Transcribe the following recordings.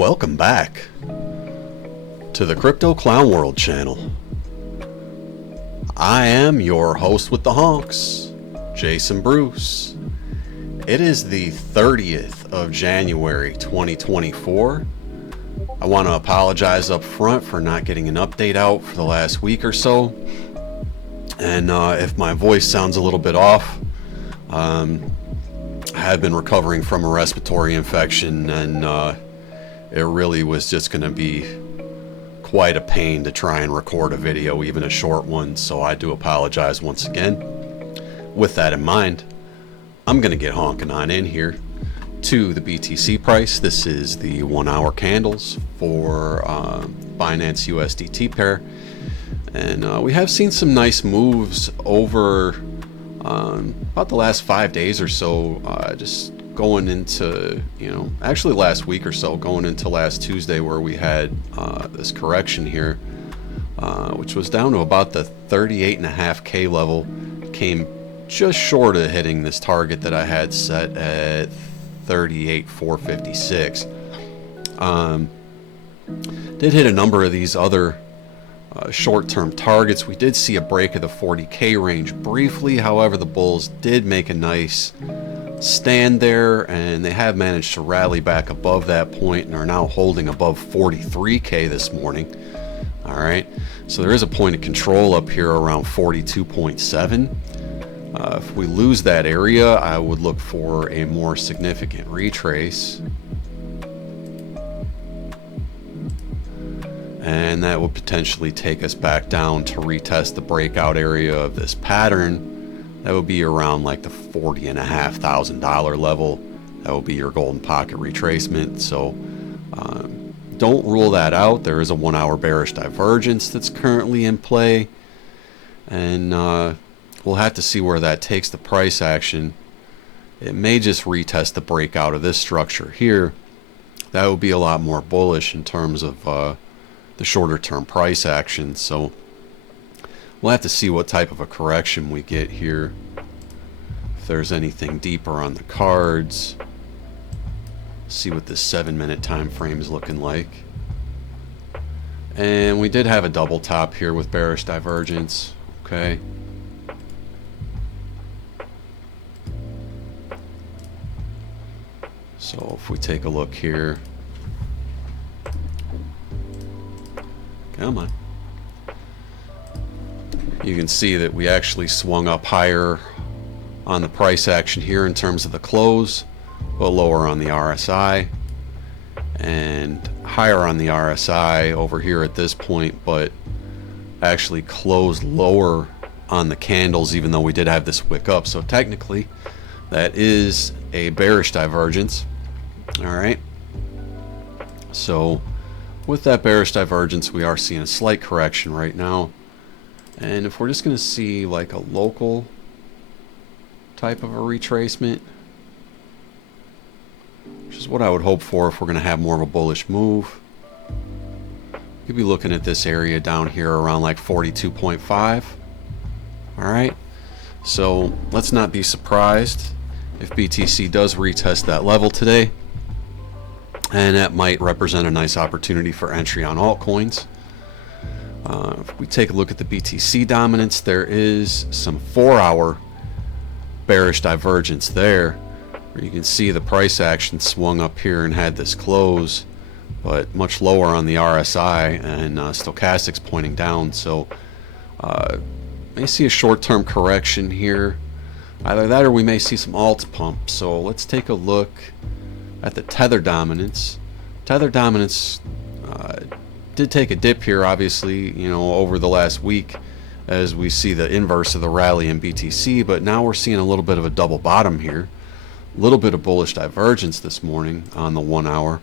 Welcome back to the Crypto Clown World channel. I am your host with the honks, Jason Bruce. It is the 30th of January 2024. I want to apologize up front for not getting an update out for the last week or so. And if my voice sounds a little bit off, I have been recovering from a respiratory infection, and it really was just going to be quite a pain to try and record a video, even a short one, so I do apologize once again. With that in mind, I'm going to get honking on in here to the BTC price. This is the 1 hour candles for Binance USDT pair, and we have seen some nice moves over about the last 5 days or so, just going into, actually last week or so, going into last Tuesday, where we had this correction here, which was down to about the 38.5K level, came just short of hitting this target that I had set at 38,456. Did hit a number of these other short-term targets. We did see a break of the 40K range briefly. However, the bulls did make a nice stand there, and they have managed to rally back above that point and are now holding above 43K this morning. All right, so there is a point of control up here around 42.7. If we lose that area, I would look for a more significant retrace, and that would potentially take us back down to retest the breakout area of this pattern. That would be around like the $40,500 level. That will be your golden pocket retracement. So don't rule that out. There is a 1 hour bearish divergence that's currently in play, and we'll have to see where that takes the price action. It may just retest the breakout of this structure here. That would be a lot more bullish in terms of the shorter term price action. So we'll have to see what type of a correction we get here. If there's anything deeper on the cards, see what this 7-minute time frame is looking like. And we did have a double top here with bearish divergence. Okay. So if we take a look here, come on. You can see that we actually swung up higher on the price action here in terms of the close, but lower on the RSI, and higher on the RSI over here at this point, but actually closed lower on the candles, even though we did have this wick up. So technically that is a bearish divergence. All right, so with that bearish divergence, we are seeing a slight correction right now. And if we're just going to see like a local type of a retracement, which is what I would hope for if we're going to have more of a bullish move, you'd be looking at this area down here around like 42.5. All right, so let's not be surprised if BTC does retest that level today, and that might represent a nice opportunity for entry on altcoins. If we take a look at the BTC dominance, there is some 4 hour bearish divergence there, where you can see the price action swung up here and had this close, but much lower on the RSI, and stochastics pointing down. So may see a short-term correction here. Either that or we may see some alt pump. So let's take a look at the tether dominance. Tether dominance did take a dip here, obviously, over the last week, as we see the inverse of the rally in BTC, but now we're seeing a little bit of a double bottom here, a little bit of bullish divergence this morning on the 1 hour,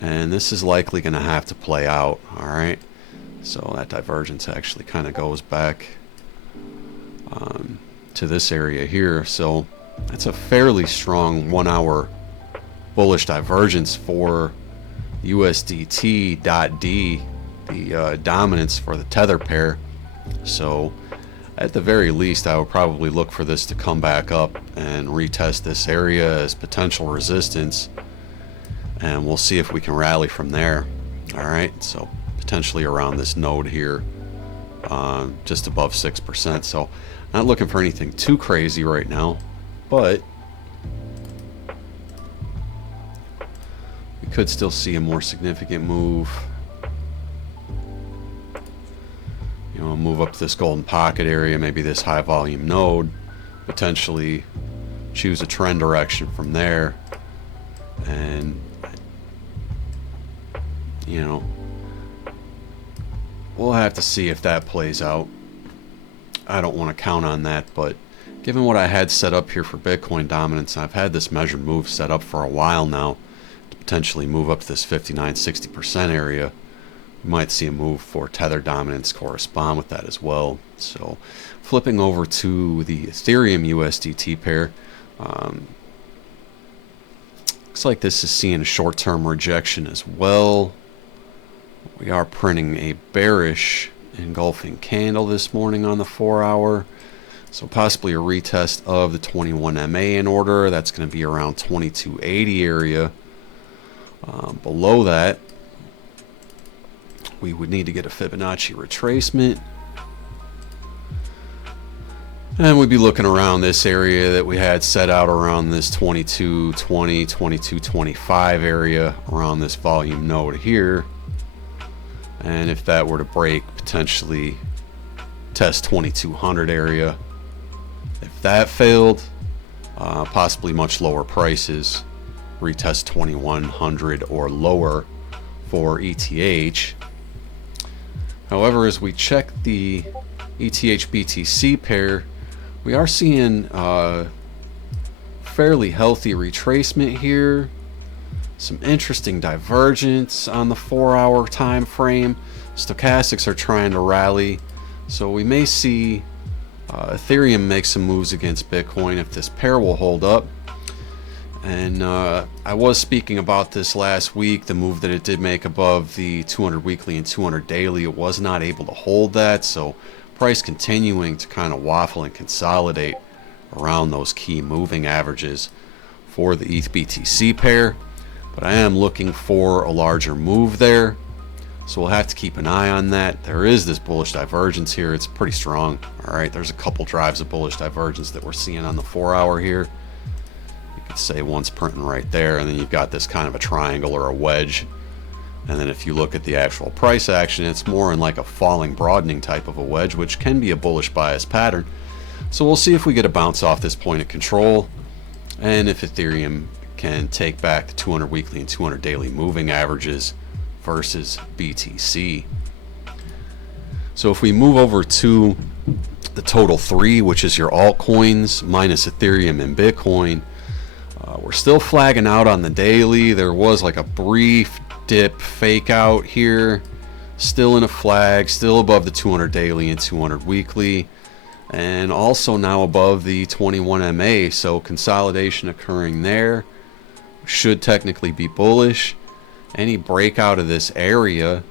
and this is likely going to have to play out. All right, so that divergence actually kind of goes back to this area here. So that's a fairly strong 1 hour bullish divergence for USDT.D, the dominance for the tether pair. So at the very least, I would probably look for this to come back up and retest this area as potential resistance, and we'll see if we can rally from there. All right, so potentially around this node here, just above 6%. So not looking for anything too crazy right now, but we could still see a more significant move. You know, move up to this golden pocket area, maybe this high volume node, potentially choose a trend direction from there, and you know, we'll have to see if that plays out. I don't want to count on that, but given what I had set up here for Bitcoin dominance, I've had this measured move set up for a while now to potentially move up to this 59-60% area. We might see a move for Tether dominance correspond with that as well. So flipping over to the Ethereum USDT pair, looks like this is seeing a short-term rejection as well. We are printing a bearish engulfing candle this morning on the 4-hour, so possibly a retest of the 21 MA in order. That's going to be around 2280 area. Below that, we would need to get a Fibonacci retracement, and we'd be looking around this area that we had set out around this 2220, 2225 area, around this volume node here. And if that were to break, potentially test 2200 area. If that failed, possibly much lower prices, retest 2100 or lower for ETH. However, as we check the ETH BTC pair, we are seeing fairly healthy retracement here. Some interesting divergence on the 4-hour time frame. Stochastics are trying to rally, so we may see Ethereum make some moves against Bitcoin if this pair will hold up. And I was speaking about this last week, the move that it did make above the 200 weekly and 200 daily. It was not able to hold that, so price continuing to kind of waffle and consolidate around those key moving averages for the ETH BTC pair. But I am looking for a larger move there, so we'll have to keep an eye on that. There is this bullish divergence here. It's pretty strong. All right, there's a couple drives of bullish divergence that we're seeing on the 4-hour here. You could say one's printing right there, and then you've got this kind of a triangle or a wedge. And then if you look at the actual price action, it's more in like a falling broadening type of a wedge, which can be a bullish bias pattern. So we'll see if we get a bounce off this point of control, and if Ethereum can take back the 200 weekly and 200 daily moving averages versus BTC. So if we move over to the total 3, which is your altcoins minus Ethereum and Bitcoin, we're still flagging out on the daily. There was like a brief dip fake out here, still in a flag, still above the 200 daily and 200 weekly, and also now above the 21 MA. So consolidation occurring there should technically be bullish. Any breakout of this area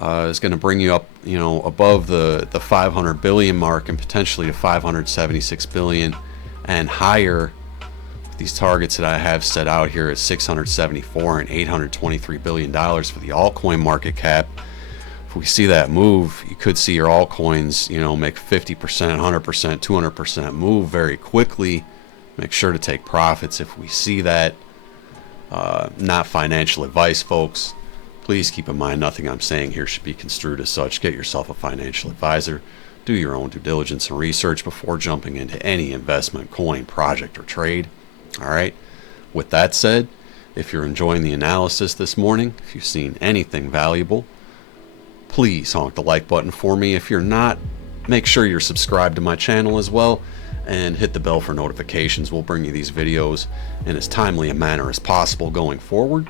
is going to bring you up, you know, above the 500 billion mark and potentially to 576 billion and higher. These targets that I have set out here at 674 and 823 billion dollars for the altcoin market cap. If we see that move, you could see your altcoins, you know, make 50%, 100%, 200% move very quickly. Make sure to take profits if we see that. Not financial advice, folks. Please keep in mind, nothing I'm saying here should be construed as such. Get yourself a financial advisor. Do your own due diligence and research before jumping into any investment, coin, project, or trade. All right. With that said, if you're enjoying the analysis this morning, if you've seen anything valuable, please honk the like button for me. If you're not, make sure you're subscribed to my channel as well, and hit the bell for notifications. We'll bring you these videos in as timely a manner as possible going forward.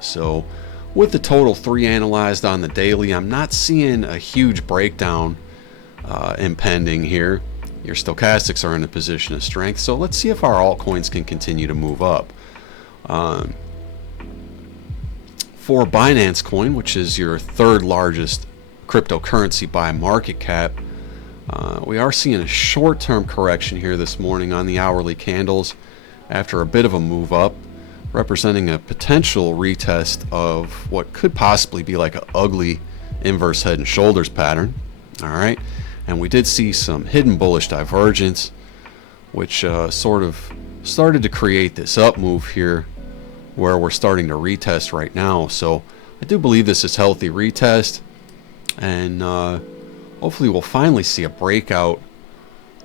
So with the total 3 analyzed on the daily, I'm not seeing a huge breakdown impending here. Your stochastics are in a position of strength, so let's see if our altcoins can continue to move up. For Binance Coin, which is your 3rd largest cryptocurrency by market cap, we are seeing a short-term correction here this morning on the hourly candles after a bit of a move up. representing a potential retest of what could possibly be like an ugly inverse head and shoulders pattern. All right, and we did see some hidden bullish divergence, which sort of started to create this up move here where we're starting to retest right now. So I do believe this is healthy retest, and hopefully we'll finally see a breakout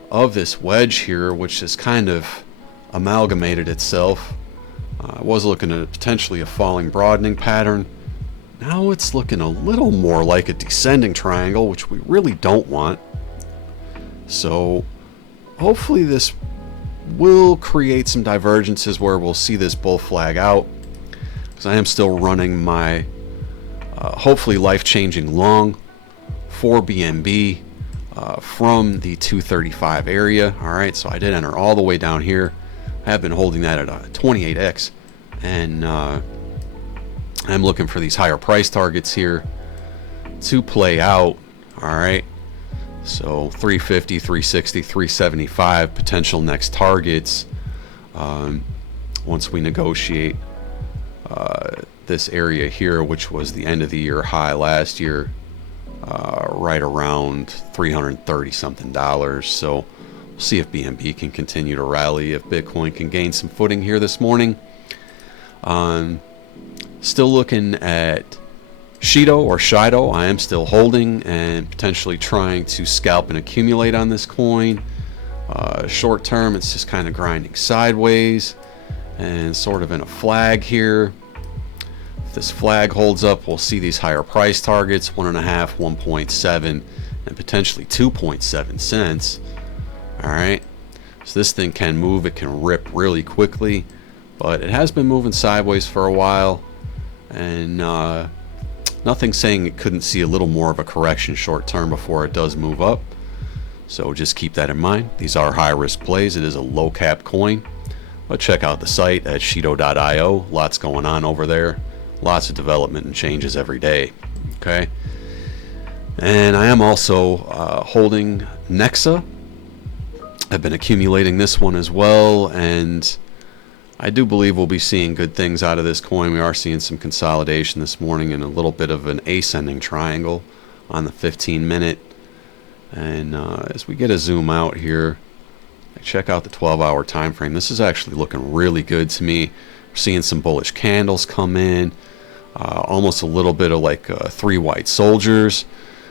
of this wedge here, which has kind of amalgamated itself. I was looking at potentially a falling broadening pattern. Now it's looking a little more like a descending triangle, which we really don't want. So hopefully this will create some divergences where we'll see this bull flag out, because I am still running my hopefully life-changing long for BNB from the 235 area. All right, so I did enter all the way down here. I have been holding that at a 28x, and I'm looking for these higher price targets here to play out. All right, so 350, 360, 375 potential next targets once we negotiate this area here, which was the end of the year high last year, right around $330 something. So we'll see if BNB can continue to rally, if Bitcoin can gain some footing here this morning. Still looking at Shido or Shido. I am still holding and potentially trying to scalp and accumulate on this coin. Short term, it's just kind of grinding sideways and sort of in a flag here. If this flag holds up, we'll see these higher price targets, 1.5, 1.7, and potentially 2.7 cents. All right, so this thing can move. It can rip really quickly, but it has been moving sideways for a while, and nothing saying it couldn't see a little more of a correction short term before it does move up. So just keep that in mind. These are high risk plays. It is a low cap coin, but check out the site at shido.io. Lots going on over there. Lots of development and changes every day. Okay, and I am also holding Nexa. I've been accumulating this one as well, and I do believe we'll be seeing good things out of this coin. We are seeing some consolidation this morning and a little bit of an ascending triangle on the 15-minute. And as we get a zoom out here, check out the 12-hour time frame. This is actually looking really good to me. We're seeing some bullish candles come in, almost a little bit of like three white soldiers.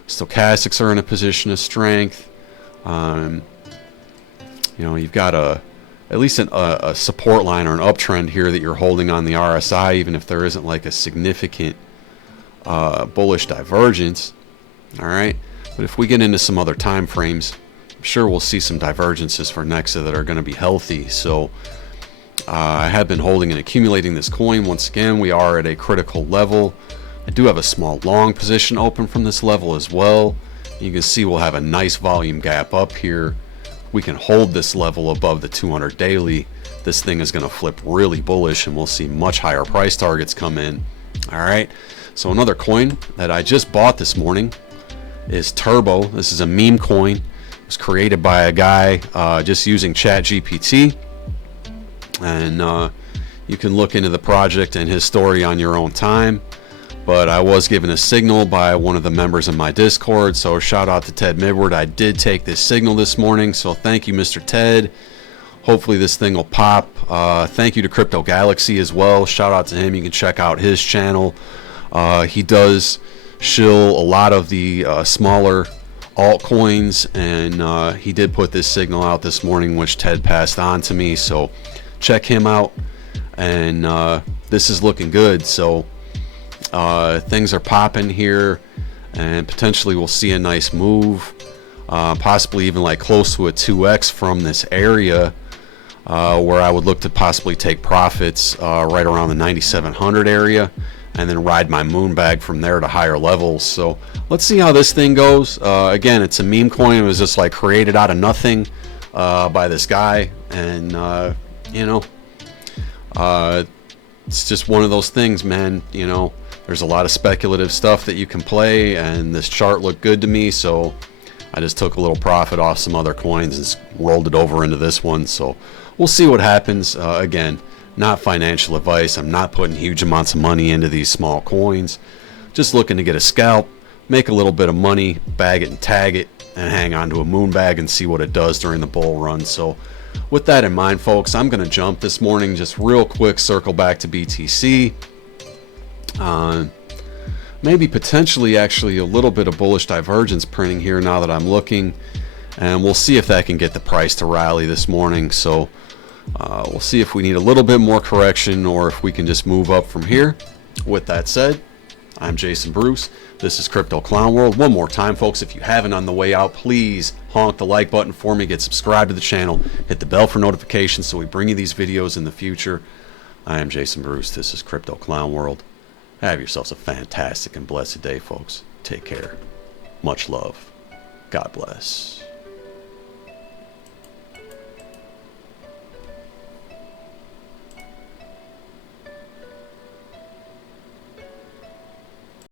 Stochastics are in a position of strength. You know, you've got at least a support line or an uptrend here that you're holding on the RSI, even if there isn't like a significant bullish divergence. All right, but if we get into some other time frames, I'm sure we'll see some divergences for Nexa that are going to be healthy. So I have been holding and accumulating this coin. Once again, we are at a critical level. I do have a small long position open from this level as well. You can see we'll have a nice volume gap up here. We can hold this level above the 200 daily. This thing is going to flip really bullish, and we'll see much higher price targets come in. All right, so another coin that I just bought this morning is Turbo. This is a meme coin. It was created by a guy just using ChatGPT, and you can look into the project and his story on your own time. But I was given a signal by one of the members in my Discord, so shout out to Ted Midward. I did take this signal this morning, so thank you, Mr. Ted. Hopefully this thing will pop. Thank you to Crypto Galaxy as well. Shout out to him. You can check out his channel. He does shill a lot of the smaller altcoins, and he did put this signal out this morning, which Ted passed on to me. So check him out, and this is looking good. So things are popping here, and potentially we'll see a nice move, possibly even like close to a 2x from this area, where I would look to possibly take profits right around the 9,700 area, and then ride my moon bag from there to higher levels. So let's see how this thing goes. Again, it's a meme coin. It was just like created out of nothing by this guy, and you know, it's just one of those things, man. You know, there's a lot of speculative stuff that you can play, and this chart looked good to me, so I just took a little profit off some other coins and rolled it over into this one. So we'll see what happens. Again, Not financial advice. I'm not putting huge amounts of money into these small coins. Just looking to get a scalp, make a little bit of money, bag it and tag it, and hang on to a moon bag and see what it does during the bull run. So with that in mind, folks, I'm going to jump this morning, just real quick, circle back to BTC. Maybe potentially actually a little bit of bullish divergence printing here now that I'm looking. And we'll see if that can get the price to rally this morning. So we'll see if we need a little bit more correction or if we can just move up from here. With that said, I'm Jason Bruce. This is Crypto Clown World. One more time, folks, if you haven't on the way out, please honk the like button for me, get subscribed to the channel, hit the bell for notifications so we bring you these videos in the future. I am Jason Bruce. This is Crypto Clown World. Have yourselves a fantastic and blessed day, folks. Take care. Much love. God bless.